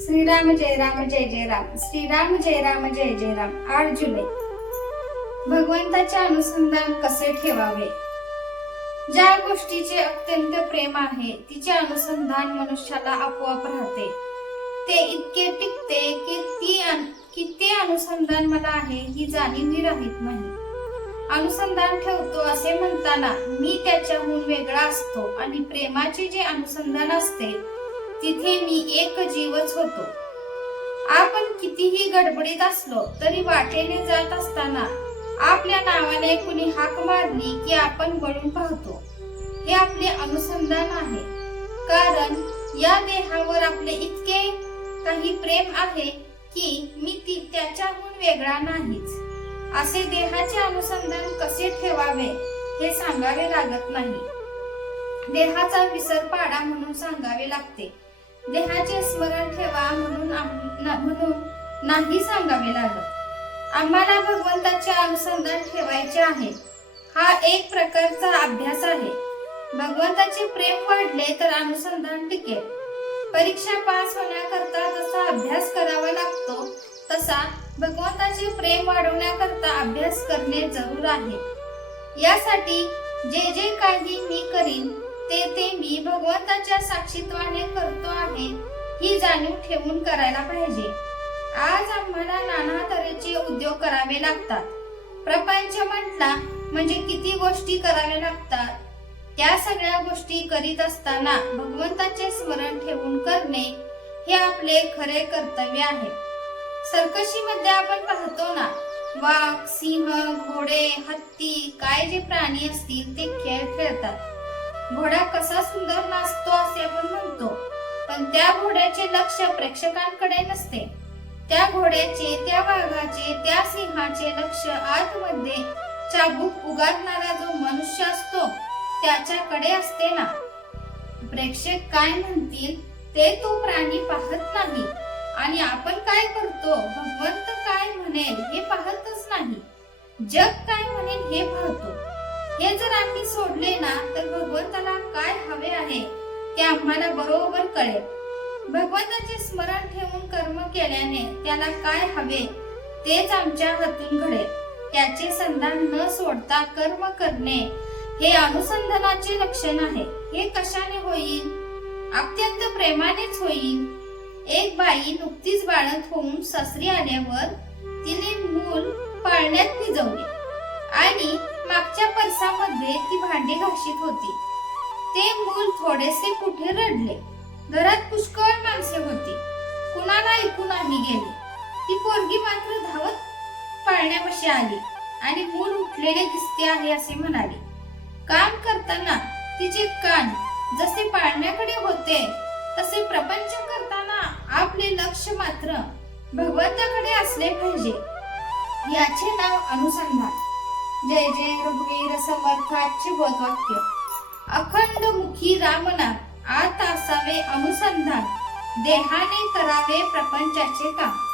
श्रीराम जय राम जय जय राम. श्रीराम जय राम जय जय राम. आठ जुलै. भगवंताचे अनुसंधान कसे ठेवावे? ज्या गोष्टीचे अत्यंत प्रेम आहे तिचे अनुसंधान मनुष्याला आपोआप राहते. ते इतके टिकते की ती अन- की ते अनुसंधान मला आहे ही जाणीव राहत नाही. अनुसंधान ठेवतो असे म्हणताना मी त्याच्याहून वेगळा असतो आणि प्रेमाचे जे अनुसंधान असते तिथे मी एक जीवच होतो. आपण कितीही गडबडीत असलो तरी वाटेने जात असताना आपल्या नावाने कुणी हाक मारली की आपण वळून पाहतो. हे आपले अनुसंधान आहे. कारण या देहावर आपले इतके काही प्रेम आहे की मी ती त्याच्याहून वेगळा नाहीच. असे देहाचे अनुसंधान कसे ठेवावे हे सांगावे लागत नाही. देहाचा विसर पाडा म्हणून सांगावे लागते. देहाचे स्मरण ठेवा म्हणून म्हणून नाही सांगावे लागत. आम्हाला भगवंताचे अनुसंधान ठेवायचे आहे. हा एक प्रकारचा अभ्यास आहे. भगवंताचे प्रेम वाढले तर अनुसंधान टिकेल. परीक्षा पास होण्याकरता जसा अभ्यास करावा लागतो तसा भगवंताचे प्रेम वाढवण्याकरता अभ्यास करणे जरूर आहे. यासाठी जे जे काही मी करीन ते ते मी भगवंताच्या साक्षीत्वाने करतो आहे. ही जाणीव ठेवून करायला पाहिजे. आज आम्हाला नाना तऱ्हेचे उद्योग करावे लागतात. प्रपंच म्हटला म्हणजे किती गोष्टी कराव्या लागतात? त्या सगळ्या गोष्टी करीत असताना भगवंताचे स्मरण ठेवून करणे हे आपले खरे कर्तव्य आहे. सर्कशीमध्ये आपण पाहतो ना वाघ सिंह घोडे हत्ती काय जे प्राणी असतील ते खेळ खेळतात. घोडा कसा सुंदर नाचतो असे आपण म्हणतो. पण त्या घोड्याचे लक्ष प्रेक्षकांकडे नसते. त्या घोड्याचे त्या वाघाचे त्या सिंहाचे लक्ष आतमध्ये चाबूक उगारणारा जो मनुष्य असतो त्याच्याकडे असते ना. प्रेक्षक काय म्हणतील ते तो प्राणी पाहत नाही. आणि आपण काय करतो भगवंत काय म्हणेल हे पाहतच नाही. जग काय म्हणेल हे पाहतो. हे जर आम्ही सोडले ना तर भगवंताला काय हवे आहे ते आम्हाला बरोबर कळेल. भगवंताचे स्मरण ठेवून कर्म केल्याने त्याला काय हवे तेच आमच्या हातून घडेल. त्याचे संधान न सोडता कर्म करणे हे अनुसंधानाचे लक्षण आहे. हे कशाने होईल? अत्यंत प्रेमानेच होईल. एक बाई नुकतीच बाळंत होऊन सासरी आल्यावर तिने मूल पाळण्यात भिजवले आणि मागच्या परसामध्ये ती भांडी घाशीत होती. ते मूल थोडेसे कुठे रडले. घरात पुष्कळ माणसे होती. कुणाला ऐकू नाही गेले. ती पोरगी मात्र धावत पाळण्यापाशी आली आणि मूल उठलेले दिसते आहे असे म्हणाली. काम करताना तिचे कान जसे पाळण्याकडे होते तसे प्रपंच करताना आपले लक्ष मात्र भगवंताकडे असले पाहिजे. याचे नाव अनुसंधान. जय जय रघुवीर समर्थाचे बोधवाक्य अखंड मुखी रामनाम आत असावे अनुसंधान. देहाने करावे प्रपंचाचे काम.